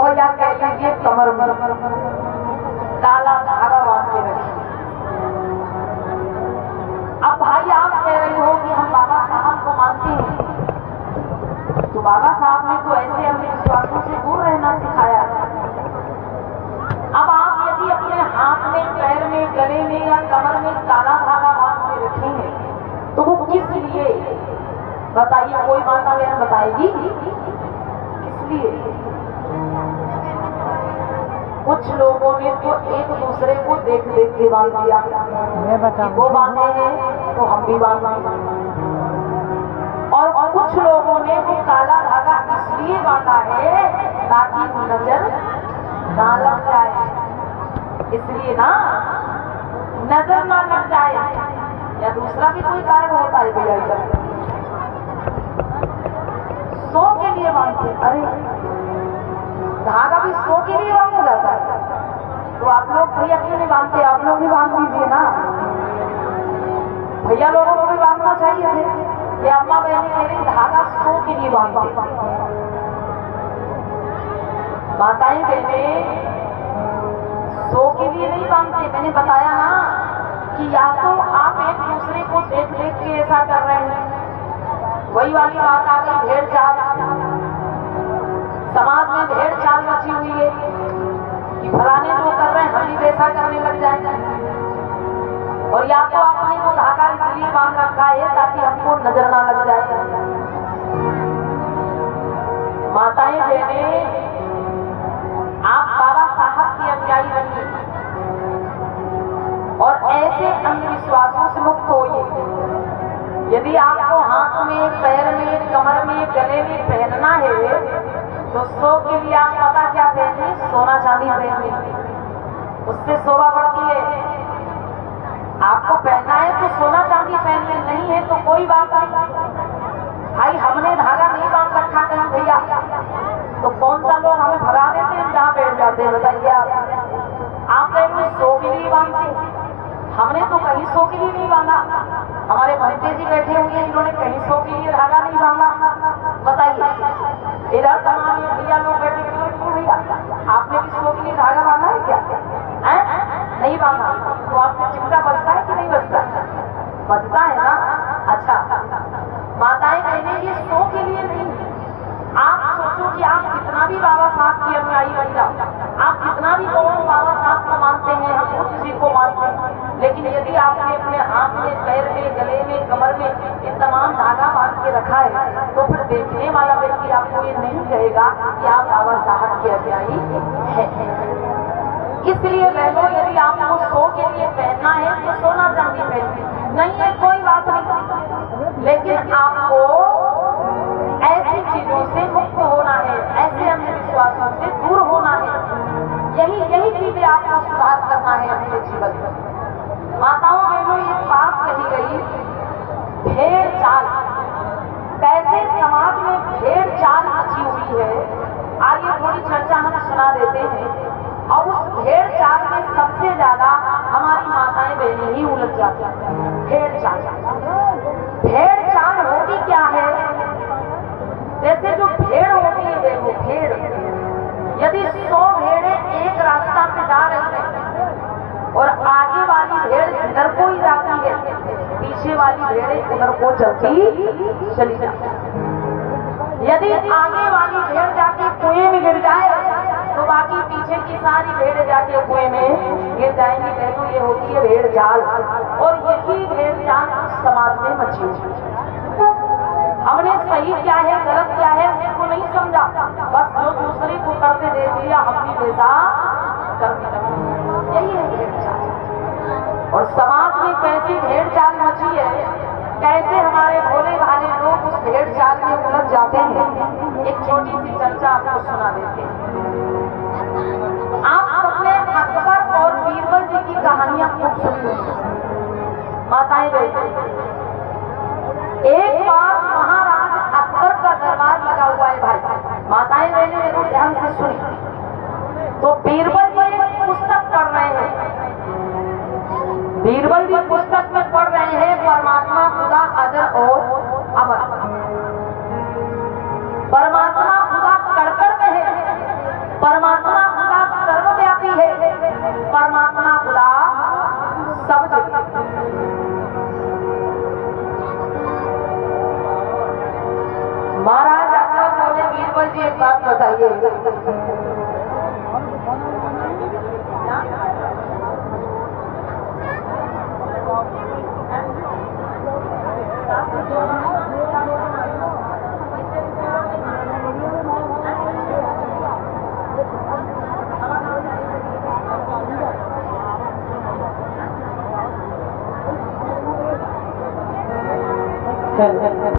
और या कह लीजिए कमर में काला धागा बांध के रखिए। अब भाई आप कह रहे हो कि हम बाबा साहब को मानते हैं, तो बाबा साहब ने तो ऐसे अंधविश्वासों से दूर रहना सिखाया। अब आप यदि अपने हाथ में, पैर में, गले में या कमर में काला धागा बांध के रखेंगे तो वो किस लिए बताइए? कोई माता बहन बताएगी किस लिए? कुछ लोगों ने तो एक दूसरे को देख देख के बांध दिया। वो बांधे हैं तो हम भी बांधेंगे। और कुछ लोगों ने वो काला धागा इसलिए बांधा है ताकि नजर ना लग जाए, इसलिए ना नजर ना लग जाए, या दूसरा भी कोई कारण होता है भैया। सो के लिए बांधते, अरे धागा भी सो के लिए बांधा जाता है, तो आप लोग भैया क्यों नहीं बांधते? आप लोग भी बांध दीजिए ना। भैया लोगों को भी बांधना चाहिए थे। ये अम्मा बहनी कह रही धागा सो के लिए बांधते। माताएं बहने सो के लिए नहीं बांधते। मैंने बताया ना कि या तो आप एक दूसरे को देख देख के ऐसा कर रहे हैं, वही वाली बात आ गई भेड़ चाल। समाज में भेड़ चाल मची हुई है कि फलाने जो कर रहे हैं हम भी वैसा करने लग जाएंगे। और या तो आपने वो धागा इसलिए बांध रखा है ताकि हमको नजर ना लग जाए। माताएं बहने आप बाबा साहब की अनुयायी बनिए और ऐसे अंधविश्वासों से मुक्त होइए। यदि आपको हाथ में, पैर में, कमर में, गले में पहनना है तो सो के लिए आप पता क्या पहनिए? सोना चांदी पहनिए, उससे शोभा बढ़ती है। आपको पहनना है तो सोना चांदी पहनने, नहीं है तो कोई बात नहीं। भाई हमने धागा नहीं बांध रखा कहीं भैया, तो कौन सा लोग हमें भगा देते हैं जहाँ बैठ जाते हैं? बताइए आप कहीं सो के लिए बांधते, हमने तो कहीं सो के लिए नहीं बांधा। हमारे भंते जी बैठे हुए हैं, इन्होंने कहीं सो के लिए धागा नहीं बांधा। बताइए इधर तमाम भैया लोग बैठे क्यों भैया? आपने भी सो के लिए धागा बांधा है क्या? नहीं बांधा तो आपसे चिमटा बचता है कि नहीं बचता? बचता है ना। अच्छा माताएं कहने ये सो के लिए नहीं। आप सोचो कि आप कितना भी बाबा साहब की अनुयायी बन जाओ, आप कितना भी कौन बाबा साहब को मानते हैं, हम खुद किसी को मानते हैं, लेकिन यदि आपने अपने हाथ में, पैर में, गले में, कमर में ये तमाम धागा बांध के रखा है तो फिर देखने वाला व्यक्ति आपको ये नहीं कहेगा कि आप बाबा साहब के अनुयायी हैं। इसलिए बहनों यदि आपको सो के लिए पहनना है तो सोना चांदी पहनिए, नहीं है कोई बात नहीं, लेकिन आपको ऐसी चीजों से मुक्त होना है, ऐसे अंधविश्वासों से दूर होना है। यही चीजें आपको सुधार करना है अपने जीवन में। माताओं बहनों ये बात कही गई भेड़ चाल, कैसे समाज में भेड़ चाल मची हुई है, आइए थोड़ी चर्चा हम सुना देते हैं। और उस भेड़ चाल में सबसे ज्यादा हमारी माताएं बहनें ही उलझ जाती हैं। भेड़ चाल होती क्या है? जैसे जो भेड़ होती है, देखो भेड़, यदि 100 भेड़ें एक रास्ता पे जा रही है और आगे वाली भेड़ जिधर को ही जाती है, पीछे वाली भेड़ें उधर को चली जाती है। यदि आगे वाली भेड़ जाके कुएं में गिर जाए तो बाकी पीछे की सारी भेड़ जाके कुएं में गिर जाएंगी। देखो ये होती है भेड़ चाल, और यही भेड़ चाल समाज में मची हुई है। हमने सही क्या है गलत क्या है उसको नहीं समझा, बस जो दूसरे को करते देख लिया हम भी वैसा करने लगे। यही है भेड़ चाल। और समाज में कैसी भेड़ चाल मची है, कैसे हमारे भोले भाले लोग उस भेड़ चाल में उलझ जाते हैं। एक छोटी सी चर्चा आपको सुना देते हैं। आप सबने अकबर और बीरबल जी की कहानियां खूब सुनी होंगी। माताएं बहनें, एक बार महाराज अकबर का दरबार लगा हुआ है भाई। माताएं बहनें जरूर ध्यान से सुनी। तो बीरबल जी पुस्तक पढ़ रहे हैं, बीरबल जी पुस्तक में पढ़ रहे हैं परमात्मा खुदा अजर और अमर। परमात्मा खुदा कड़कड़ में है, बताइए। चल